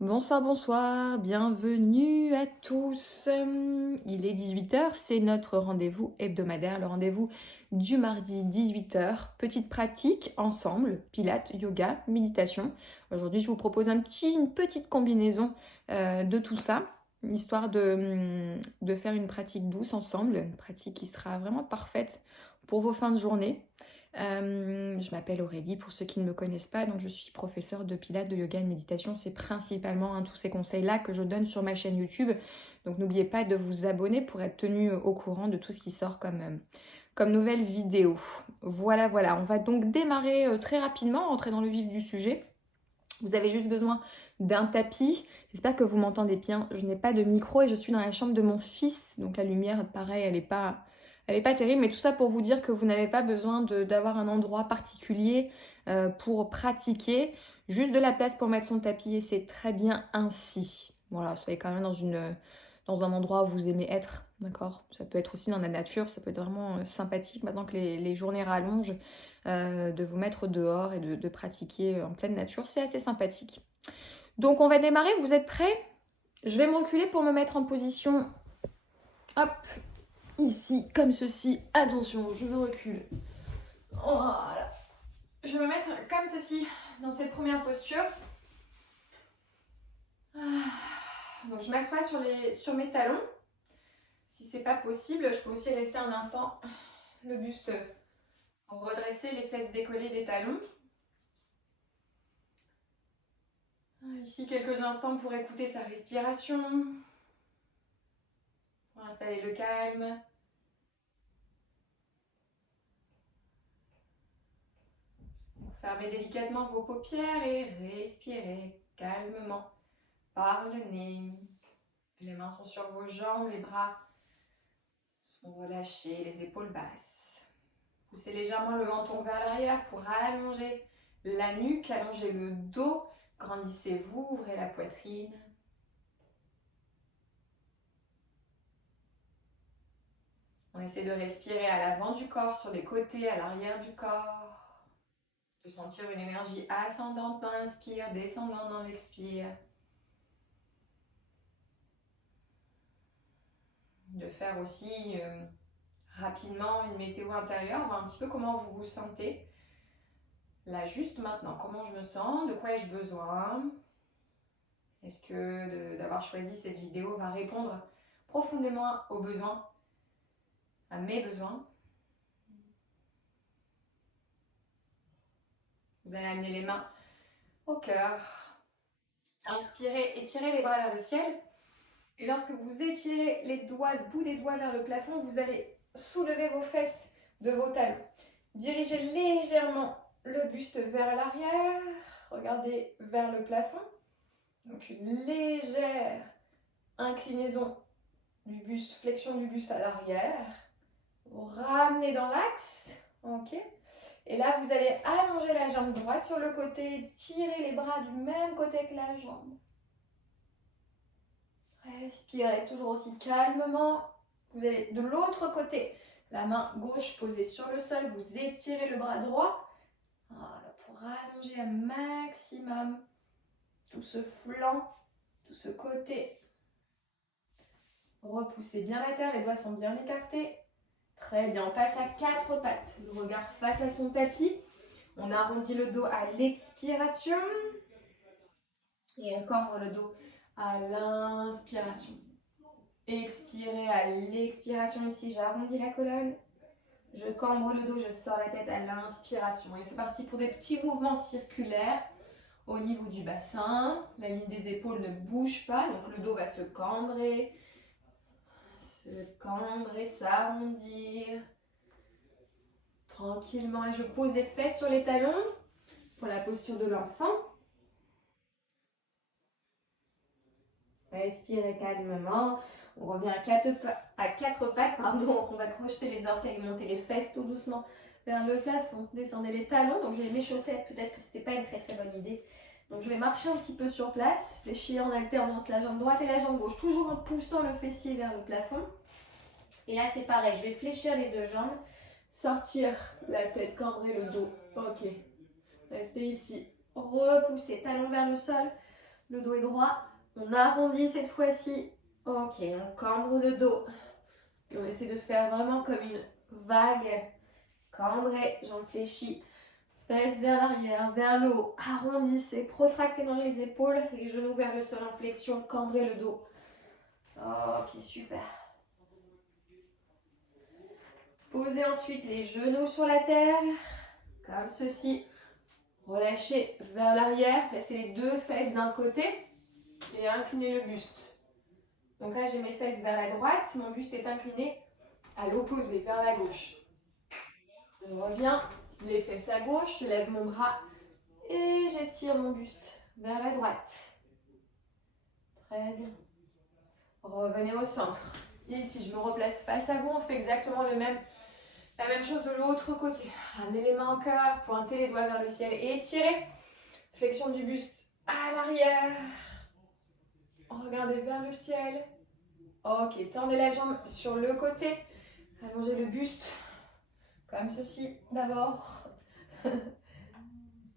Bonsoir, bonsoir, bienvenue à tous. Il est 18 h, c'est notre rendez-vous hebdomadaire, le rendez-vous du mardi 18 h. Petite pratique ensemble, pilates, yoga, méditation. Aujourd'hui, je vous propose une petite combinaison de tout ça, histoire de faire une pratique douce ensemble, une pratique qui sera vraiment parfaite pour vos fins de journée. Je m'appelle Aurélie, pour ceux qui ne me connaissent pas, donc je suis professeure de pilates, de yoga et de méditation. C'est principalement tous ces conseils-là que je donne sur ma chaîne YouTube. Donc n'oubliez pas de vous abonner pour être tenu au courant de tout ce qui sort comme nouvelle vidéo. Voilà, voilà, on va donc démarrer très rapidement, rentrer dans le vif du sujet. Vous avez juste besoin d'un tapis. J'espère que vous m'entendez bien. Je n'ai pas de micro et je suis dans la chambre de mon fils. Donc la lumière, pareil, elle est pas terrible. Mais tout ça pour vous dire que vous n'avez pas besoin d'avoir un endroit particulier pour pratiquer. Juste de la place pour mettre son tapis et c'est très bien ainsi. Voilà, soyez quand même dans un endroit où vous aimez être. D'accord? Ça peut être aussi dans la nature. Ça peut être vraiment sympathique maintenant que les journées rallongent. De vous mettre dehors et de pratiquer en pleine nature. C'est assez sympathique. Donc on va démarrer, vous êtes prêts? Je vais me reculer pour me mettre en position, hop, ici, comme ceci. Attention, je me recule. Voilà. Je vais me mettre comme ceci, dans cette première posture. Donc je m'assois sur mes talons. Si c'est pas possible, je peux aussi rester un instant le buste redresser, les fesses décollées des talons. Ici, quelques instants pour écouter sa respiration, pour installer le calme. Fermez délicatement vos paupières et respirez calmement par le nez. Les mains sont sur vos jambes, les bras sont relâchés, les épaules basses. Poussez légèrement le menton vers l'arrière pour allonger la nuque, allonger le dos. Grandissez-vous, ouvrez la poitrine. On essaie de respirer à l'avant du corps, sur les côtés, à l'arrière du corps. De sentir une énergie ascendante dans l'inspire, descendante dans l'expire. De faire aussi rapidement une météo intérieure, voir un petit peu comment vous vous sentez. Là, juste maintenant, comment je me sens, de quoi ai-je besoin? Est-ce que d'avoir choisi cette vidéo va répondre profondément aux besoins, à mes besoins? Vous allez amener les mains au cœur. Inspirez, étirez les bras vers le ciel. Et lorsque vous étirez les doigts, le bout des doigts vers le plafond, vous allez soulever vos fesses de vos talons. Dirigez légèrement le buste vers l'arrière. Regardez vers le plafond. Donc une légère inclinaison du buste, flexion du buste à l'arrière. Vous ramenez dans l'axe. Ok. Et là, vous allez allonger la jambe droite sur le côté, tirer les bras du même côté que la jambe. Respirez toujours aussi calmement. Vous allez de l'autre côté. La main gauche posée sur le sol. Vous étirez le bras droit. Voilà, pour allonger un maximum tout ce flanc, tout ce côté. Repoussez bien la terre, les doigts sont bien écartés. Très bien, on passe à quatre pattes. Le regard face à son tapis. On arrondit le dos à l'expiration. Et on cambre le dos à l'inspiration. Expirez à l'expiration ici, j'arrondis la colonne. Je cambre le dos, je sors la tête à l'inspiration. Et c'est parti pour des petits mouvements circulaires au niveau du bassin. La ligne des épaules ne bouge pas, donc le dos va se cambrer, s'arrondir. Tranquillement, et je pose les fesses sur les talons pour la posture de l'enfant. Respirez calmement. On revient à quatre pattes. On va crocheter les orteils, monter les fesses tout doucement vers le plafond. Descendez les talons. Donc j'ai mes chaussettes. Peut-être que ce n'était pas une très très bonne idée. Donc je vais marcher un petit peu sur place. Fléchir en alternance la jambe droite et la jambe gauche. Toujours en poussant le fessier vers le plafond. Et là c'est pareil. Je vais fléchir les deux jambes. Sortir la tête, cambrer le dos. Ok. Restez ici. Repoussez. Talons vers le sol. Le dos est droit. On arrondit cette fois-ci. Ok, on cambre le dos. Et on essaie de faire vraiment comme une vague. Cambré, jambes fléchies. Fesses vers l'arrière, vers le haut. Arrondissez, protractez dans les épaules. Les genoux vers le sol en flexion. Cambrez le dos. Ok, super. Posez ensuite les genoux sur la terre. Comme ceci. Relâchez vers l'arrière. Placez les deux fesses d'un côté. Et inclinez le buste. Donc là, j'ai mes fesses vers la droite. Mon buste est incliné à l'opposé, vers la gauche. Je reviens, les fesses à gauche, je lève mon bras et j'étire mon buste vers la droite. Très bien. Revenez au centre. Ici, je me replace face à vous. On fait exactement la même chose de l'autre côté. Ramenez les mains au cœur, pointez les doigts vers le ciel et étirez. Flexion du buste à l'arrière. Regardez vers le ciel. Ok, tendez la jambe sur le côté. Allongez le buste. Comme ceci, d'abord.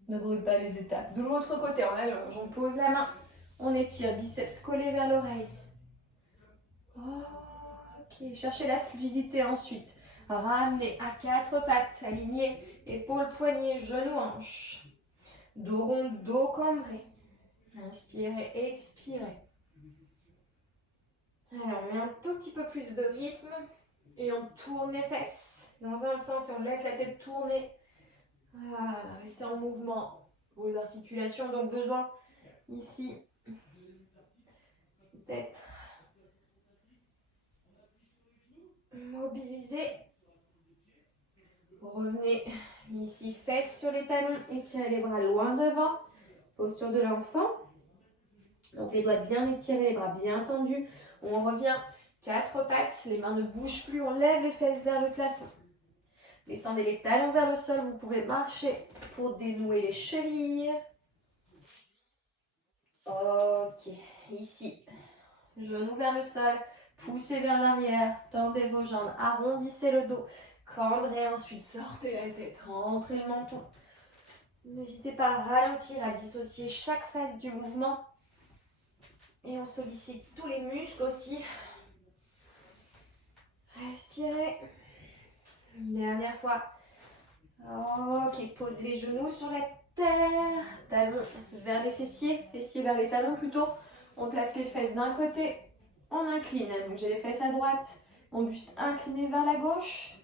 Ne brûle pas les étapes. De l'autre côté, on allonge, on pose la main. On étire, biceps collés vers l'oreille. Ok, cherchez la fluidité ensuite. Ramenez à quatre pattes, alignez, épaules, poignets, genoux, hanches. Dos rond, dos cambré. Inspirez, expirez. Alors, on met un tout petit peu plus de rythme et on tourne les fesses dans un sens et on laisse la tête tourner. Voilà, restez en mouvement. Vos articulations ont donc besoin ici d'être mobilisées. Revenez ici, fesses sur les talons, étirez les bras loin devant. Posture de l'enfant. Donc les doigts bien étirés, les bras bien tendus. On revient, quatre pattes, les mains ne bougent plus, on lève les fesses vers le plafond. Descendez les talons vers le sol, vous pouvez marcher pour dénouer les chevilles. Ok, ici, genoux vers le sol, poussez vers l'arrière, tendez vos jambes, arrondissez le dos, cambrez ensuite, sortez la tête, rentrez le menton. N'hésitez pas à ralentir, à dissocier chaque phase du mouvement. Et on sollicite tous les muscles aussi. Respirez. Une dernière fois. Ok, posez les genoux sur la terre. Talons vers les fessiers. Fessiers vers les talons plutôt. On place les fesses d'un côté. On incline. Donc j'ai les fesses à droite. Mon buste incliné vers la gauche.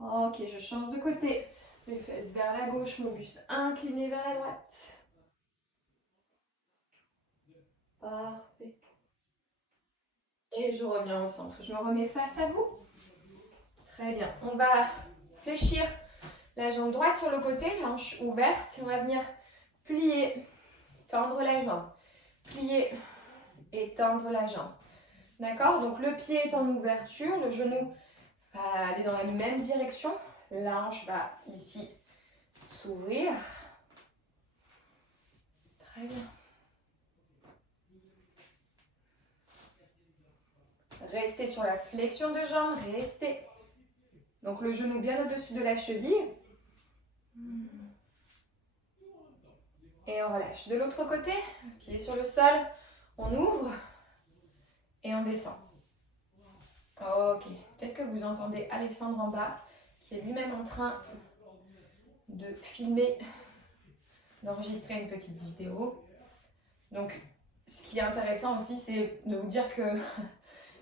Ok, je change de côté. Les fesses vers la gauche. Mon buste incliné vers la droite. Parfait. Et je reviens au centre. Je me remets face à vous. Très bien. On va fléchir la jambe droite sur le côté, hanche ouverte. On va venir plier, tendre la jambe. Plier et tendre la jambe. D'accord? Donc le pied est en ouverture, le genou va aller dans la même direction. La hanche va ici s'ouvrir. Très bien. Restez sur la flexion de jambe, restez. Donc le genou bien au-dessus de la cheville. Et on relâche. De l'autre côté, pied sur le sol, on ouvre et on descend. Ok, peut-être que vous entendez Alexandre en bas, qui est lui-même en train de filmer, d'enregistrer une petite vidéo. Donc, ce qui est intéressant aussi, c'est de vous dire que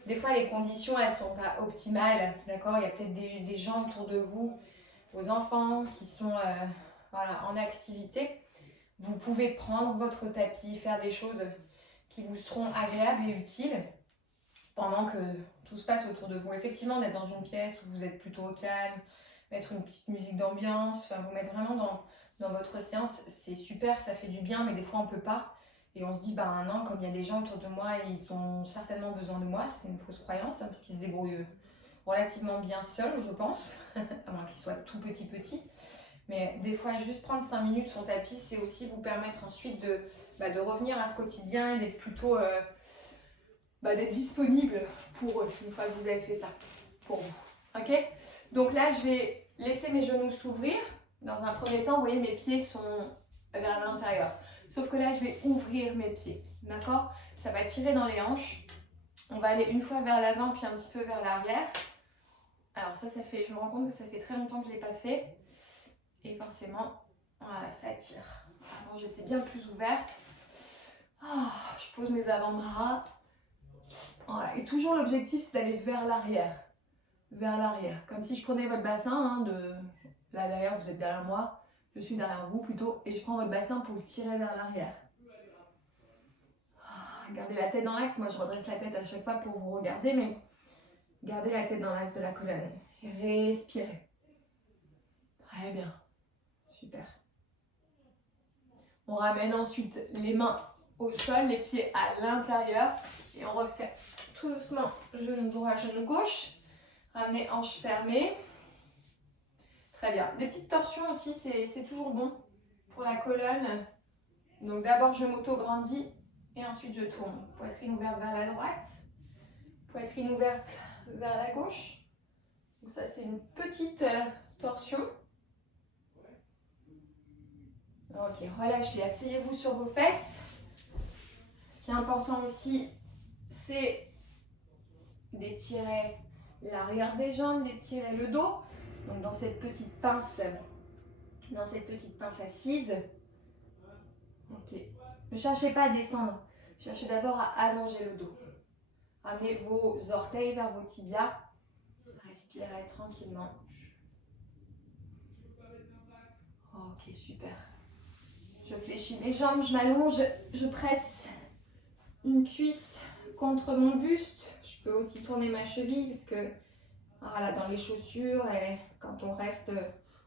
des fois, les conditions, elles ne sont pas optimales, d'accord? Il y a peut-être des gens autour de vous, vos enfants qui sont voilà, en activité. Vous pouvez prendre votre tapis, faire des choses qui vous seront agréables et utiles pendant que tout se passe autour de vous. Effectivement, d'être dans une pièce où vous êtes plutôt au calme, mettre une petite musique d'ambiance, enfin vous mettre vraiment dans votre séance, c'est super, ça fait du bien, mais des fois on ne peut pas. Et on se dit, bah non, comme il y a des gens autour de moi, ils ont certainement besoin de moi, c'est une fausse croyance, hein, parce qu'ils se débrouillent relativement bien seuls, je pense, à moins qu'ils soient tout petits. Mais des fois, juste prendre 5 minutes sur tapis, c'est aussi vous permettre ensuite de revenir à ce quotidien et d'être plutôt d'être disponible pour eux, une fois que vous avez fait ça, pour vous. Ok? Donc là, je vais laisser mes genoux s'ouvrir. Dans un premier temps, vous voyez, mes pieds sont vers l'intérieur. sauf que là, je vais ouvrir mes pieds, d'accord? Ça va tirer dans les hanches. On va aller une fois vers l'avant, puis un petit peu vers l'arrière. Alors ça fait, je me rends compte que ça fait très longtemps que je ne l'ai pas fait. Et forcément, voilà, ça tire. Avant, j'étais bien plus ouverte. Je pose mes avant-bras. Voilà. Et toujours l'objectif, c'est d'aller vers l'arrière. Vers l'arrière. Comme si je prenais votre bassin, hein, là derrière, vous êtes derrière moi. Je suis derrière vous plutôt. Et je prends votre bassin pour le tirer vers l'arrière. Gardez la tête dans l'axe. Moi, je redresse la tête à chaque fois pour vous regarder. Mais gardez la tête dans l'axe de la colonne. Et respirez. Très bien. Super. On ramène ensuite les mains au sol, les pieds à l'intérieur. Et on refait tout doucement genou droit, genou gauche. Ramenez hanche fermée. Très bien. Des petites torsions aussi, c'est toujours bon pour la colonne. Donc d'abord, je m'auto-grandis et ensuite je tourne. Poitrine ouverte vers la droite. Poitrine ouverte vers la gauche. Donc ça, c'est une petite torsion. Ok, relâchez, asseyez-vous sur vos fesses. Ce qui est important aussi, c'est d'étirer l'arrière des jambes, d'étirer le dos. Donc dans cette petite pince assise. Ok. Ne cherchez pas à descendre. Cherchez d'abord à allonger le dos. Ramenez vos orteils vers vos tibias. Respirez tranquillement. Ok, super. Je fléchis mes jambes, je m'allonge, je presse une cuisse contre mon buste. Je peux aussi tourner ma cheville parce que voilà, dans les chaussures, et quand on reste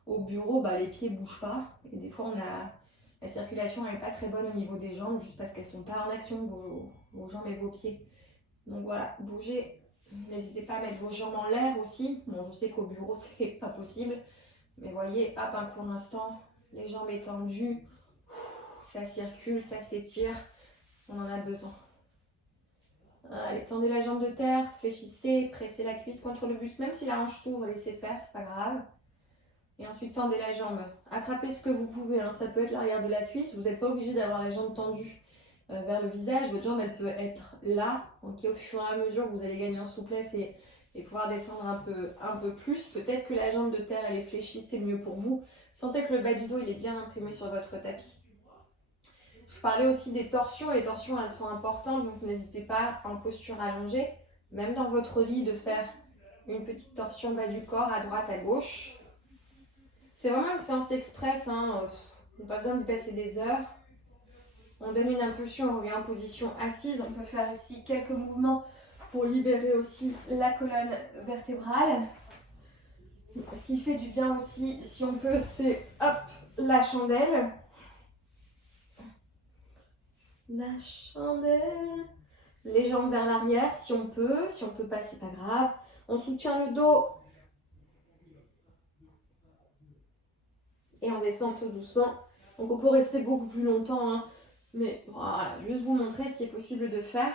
au bureau, les pieds ne bougent pas. Et des fois, la circulation n'est pas très bonne au niveau des jambes, juste parce qu'elles ne sont pas en action, vos jambes et vos pieds. Donc voilà, bougez. N'hésitez pas à mettre vos jambes en l'air aussi. Bon, je sais qu'au bureau, c'est pas possible. Mais voyez, hop, un court instant, les jambes étendues. Ça circule, ça s'étire. On en a besoin. Allez, tendez la jambe de terre, fléchissez, pressez la cuisse contre le buste. Même si la hanche s'ouvre, laissez faire, c'est pas grave. Et ensuite, tendez la jambe. Attrapez ce que vous pouvez. Hein. Ça peut être l'arrière de la cuisse. Vous n'êtes pas obligé d'avoir la jambe tendue vers le visage. Votre jambe, elle peut être là. Okay, au fur et à mesure, vous allez gagner en souplesse et pouvoir descendre un peu plus. Peut-être que la jambe de terre, elle est fléchie, c'est mieux pour vous. Sentez que le bas du dos, il est bien imprimé sur votre tapis. Je parlais aussi des torsions. Les torsions, elles sont importantes, donc n'hésitez pas en posture allongée, même dans votre lit, de faire une petite torsion bas du corps, à droite, à gauche. C'est vraiment une séance express, hein. On n'a pas besoin de passer des heures. On donne une impulsion, on revient en position assise. On peut faire ici quelques mouvements pour libérer aussi la colonne vertébrale. Ce qui fait du bien aussi, si on peut, c'est hop, la chandelle. La chandelle. Les jambes vers l'arrière si on peut. Si on peut pas, c'est pas grave. On soutient le dos. Et on descend tout doucement. Donc on peut rester beaucoup plus longtemps. Hein. Mais voilà, juste vous montrer ce qui est possible de faire.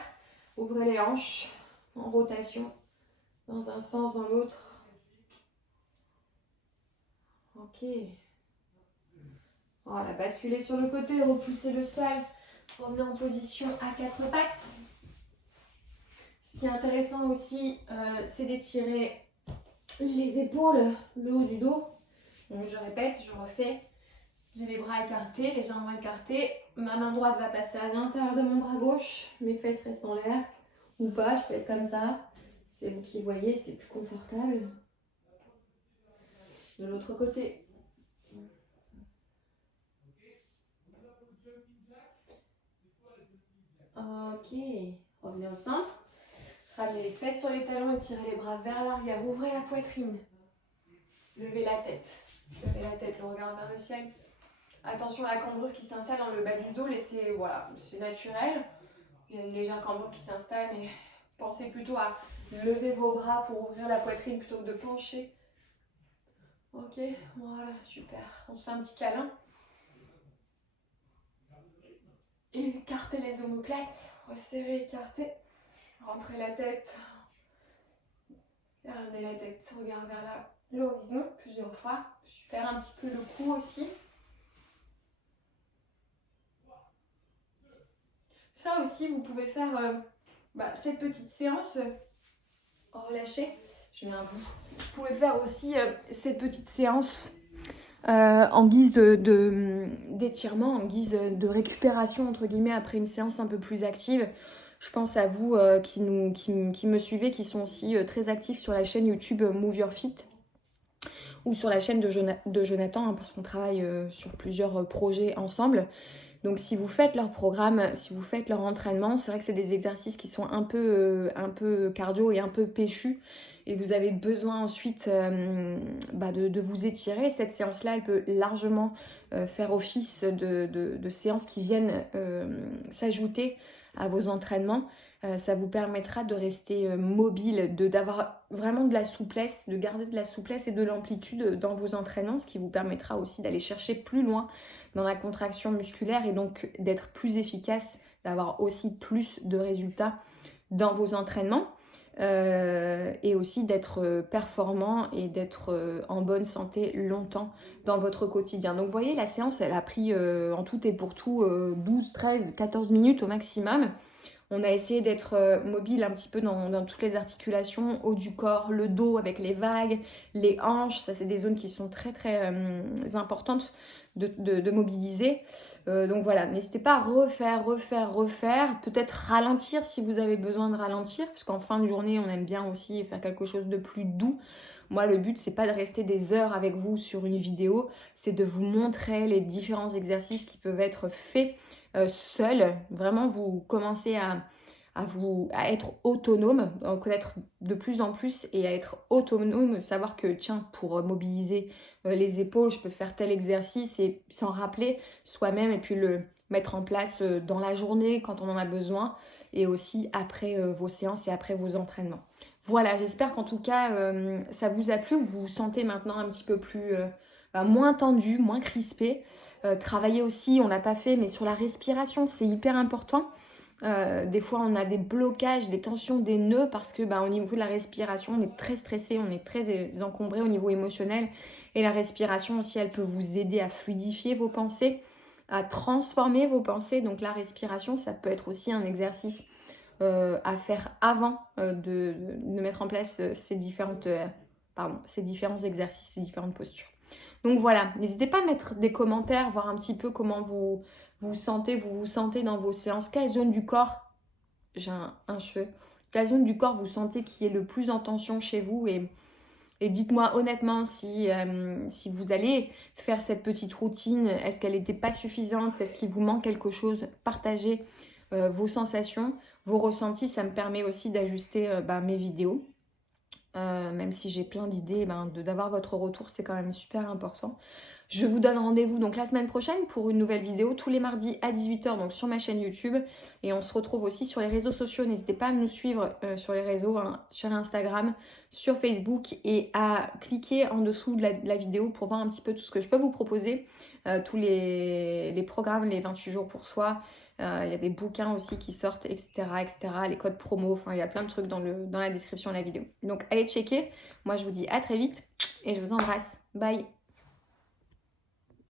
Ouvrez les hanches en rotation. Dans un sens, dans l'autre. Ok. Voilà, basculez sur le côté, repoussez le sol. Revenez en position à quatre pattes. Ce qui est intéressant aussi, c'est d'étirer les épaules, le haut du dos. Donc je répète, je refais. J'ai les bras écartés, les jambes écartées. Ma main droite va passer à l'intérieur de mon bras gauche. Mes fesses restent en l'air. Ou pas, je peux être comme ça. C'est vous qui voyez, c'est plus confortable. De l'autre côté. Ok, revenez au centre. Ramenez les fesses sur les talons et tirez les bras vers l'arrière. Ouvrez la poitrine. Levez la tête. Levez la tête, le regard vers le ciel. Attention à la cambrure qui s'installe dans le bas du dos. Laissez, voilà, c'est naturel. Il y a une légère cambrure qui s'installe, mais pensez plutôt à lever vos bras pour ouvrir la poitrine plutôt que de pencher. Ok, voilà, super. On se fait un petit câlin. Écartez les omoplates. Resserrez, écartez. Rentrez la tête. Ramenez la tête, regard vers l'horizon plusieurs fois. Faire un petit peu le cou aussi. Ça aussi, vous pouvez faire cette petite séance. Relâchez, je viens à vous. Vous pouvez faire aussi cette petite séance en guise d'étirement, en guise de récupération, entre guillemets, après une séance un peu plus active. Je pense à vous qui me suivez, qui sont aussi très actifs sur la chaîne YouTube Move Your Fit ou sur la chaîne de Jonathan, hein, parce qu'on travaille sur plusieurs projets ensemble. Donc si vous faites leur programme, si vous faites leur entraînement, c'est vrai que c'est des exercices qui sont un peu cardio et un peu péchus. Et vous avez besoin ensuite de vous étirer. Cette séance-là, elle peut largement faire office de séances qui viennent s'ajouter à vos entraînements. Ça vous permettra de rester mobile, d'avoir vraiment de la souplesse, de garder de la souplesse et de l'amplitude dans vos entraînements, ce qui vous permettra aussi d'aller chercher plus loin dans la contraction musculaire et donc d'être plus efficace, d'avoir aussi plus de résultats dans vos entraînements et aussi d'être performant et d'être en bonne santé longtemps dans votre quotidien. Donc vous voyez, la séance, elle a pris en tout et pour tout 12, 13, 14 minutes au maximum. On a essayé d'être mobile un petit peu dans toutes les articulations, haut du corps, le dos avec les vagues, les hanches. Ça, c'est des zones qui sont très très importantes de mobiliser. Donc voilà, n'hésitez pas à refaire. Peut-être ralentir si vous avez besoin de ralentir, parce qu'en fin de journée, on aime bien aussi faire quelque chose de plus doux. Moi, le but, c'est pas de rester des heures avec vous sur une vidéo, c'est de vous montrer les différents exercices qui peuvent être faits seul. Vraiment, vous commencez à être autonome, à en connaître de plus en plus et à être autonome, savoir que tiens, pour mobiliser les épaules, je peux faire tel exercice et s'en rappeler soi-même et puis le mettre en place dans la journée quand on en a besoin et aussi après vos séances et après vos entraînements. Voilà, j'espère qu'en tout cas ça vous a plu, vous vous sentez maintenant un petit peu plus moins tendu, moins crispé. Travailler aussi, on l'a pas fait, mais sur la respiration, c'est hyper important. Des fois, on a des blocages, des tensions, des nœuds parce que au niveau de la respiration, on est très stressé, on est très encombré au niveau émotionnel. Et la respiration aussi, elle peut vous aider à fluidifier vos pensées, à transformer vos pensées. Donc la respiration, ça peut être aussi un exercice à faire avant de mettre en place ces différents exercices, ces différentes postures. Donc voilà, n'hésitez pas à mettre des commentaires, voir un petit peu comment vous vous sentez dans vos séances. Quelle zone du corps, j'ai un cheveu, quelle zone du corps vous sentez qui est le plus en tension chez vous et dites-moi honnêtement si vous allez faire cette petite routine, est-ce qu'elle n'était pas suffisante, est-ce qu'il vous manque quelque chose, partagez vos sensations, vos ressentis, ça me permet aussi d'ajuster mes vidéos. Même si j'ai plein d'idées, d'avoir votre retour, c'est quand même super important. Je vous donne rendez-vous donc la semaine prochaine pour une nouvelle vidéo, tous les mardis à 18 h donc sur ma chaîne YouTube. Et on se retrouve aussi sur les réseaux sociaux. N'hésitez pas à nous suivre sur les réseaux, sur Instagram, sur Facebook et à cliquer en dessous de la vidéo pour voir un petit peu tout ce que je peux vous proposer. Tous les programmes, les 28 jours pour soi. Il y a des bouquins aussi qui sortent, etc., les codes promo. Enfin, il y a plein de trucs dans la description de la vidéo. Donc, allez checker. Moi, je vous dis à très vite et je vous embrasse. Bye!